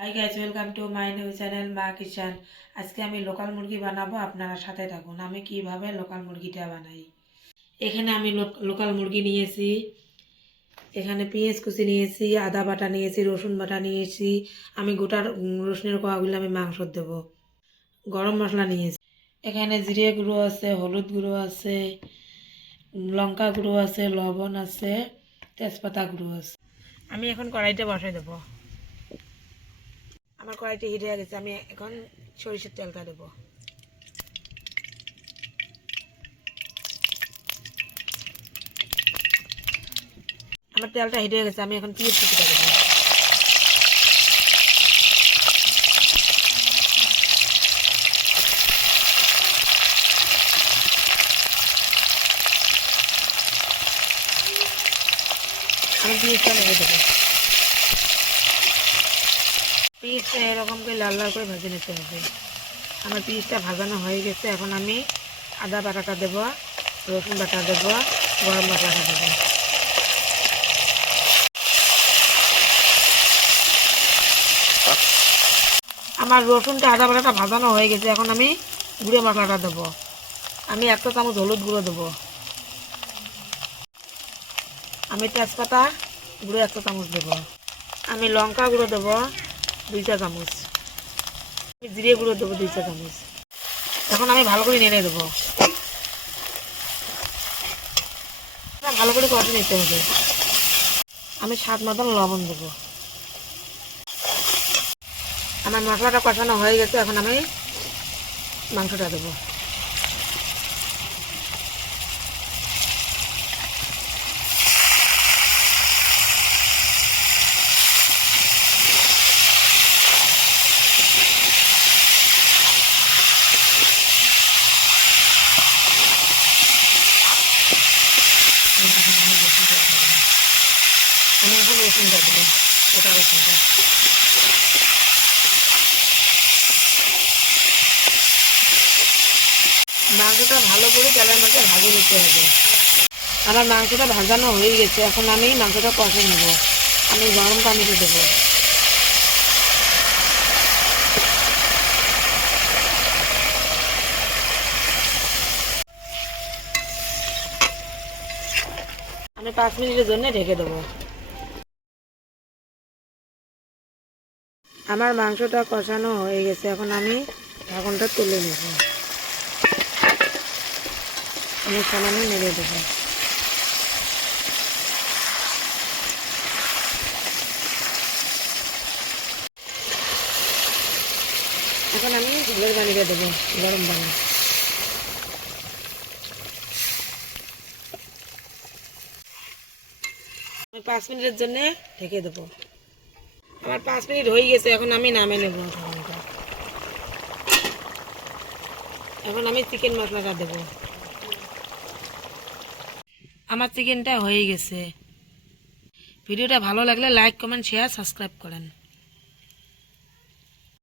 Hi guys, welcome to my new channel মা kitchen. আজকে আমি লোকাল মুরগি বানাবো, আপনারা সাথে থাকুন। আমি কিভাবে লোকাল মুরগিটা বানাই। এখানে আমি লোকাল মুরগি নিয়েছি, এখানে পেঁয়াজ কুচি নিয়েছি, আদা বাটা নিয়েছি, রসুন বাটা নিয়েছি। আমি গোটা রসুনের কোয়াগুলো আমি মাংস দেবো। গরম মশলা নিয়েছি, এখানে জিরে গুঁড়ো আছে, হলুদ গুঁড়ো আছে, লঙ্কা গুঁড়ো আছে, লবণ আছে, তেজপাতা গুঁড়ো আছে। আমি এখন কড়াইতে বসাই দেবো। আমার কড়াইতে হিট হয়ে গেছে, আমি এখন সরিষার তেলটা দেবো। আমার তেলটা হিট হয়ে গেছে, আমি এখন পেঁয়াজ কুচিটা দেবো। আমি পেঁয়াজটা নেড়ে দেবো। পেঁয়াজটা এরকম করে লাল লাল করে ভেজে নিতে হবে। আমার পেঁয়াজটা ভাজানো হয়ে গেছে, এখন আমি আদা বাটাটা দেবো, রসুন বাটা দেবো, গরম মশলাটা দেবো। আমার রসুনটা আদা বাটাটা ভাজানো হয়ে গেছে, এখন আমি গুঁড়ো মশলাটা দেবো। আমি 1 চামচ হলুদ গুঁড়ো দেবো। আমি তেজপাতা গুঁড়ো 1 চামচ দেবো। আমি লঙ্কা গুঁড়ো দেবো 2 চামচ। আমি জিরে গুঁড়ো দেবো 2 চামচ। এখন আমি ভালো করে নেড়ে দেবো। ভালো করে কষে নিতে হবে। আমি স্বাদ মতন লবণ দেবো। আমার মশলাটা কষানো হয়ে গেছে, এখন আমি মাংসটা দেবো। আমি এখন রসুনটা দেবো, গোটা রসুনটা। মাংসটা ভালো করে তেলের মধ্যে ভাজে নিতে হবে। আমার মাংসটা ভাজানো হয়ে গেছে, এখন আমি মাংসটা কষে নেব। আমি গরম পানিতে দেবো। আমি 5 মিনিটের জন্য ঢেকে দেবো। আমার মাংসটা কষানো হয়ে গেছে, এখন আমি ঢাকনটা তুলে নেব। আমি সামান্য নেড়ে দেবো। এখন আমি ঝোলের পানিটা দেবো, গরম পানি। আমি 5 মিনিটের জন্য ঢেকে দেবো। আমার 5 মিনিট হয়ে গেছে, এখন আমি নামে নেব ঢাকনটা। এখন আমি চিকেন মশলাটা দেবো। আমার চিকেনটা হয়ে গেছে। ভিডিওটা ভালো লাগলে লাইক, কমেন্ট, শেয়ার, সাবস্ক্রাইব করেন।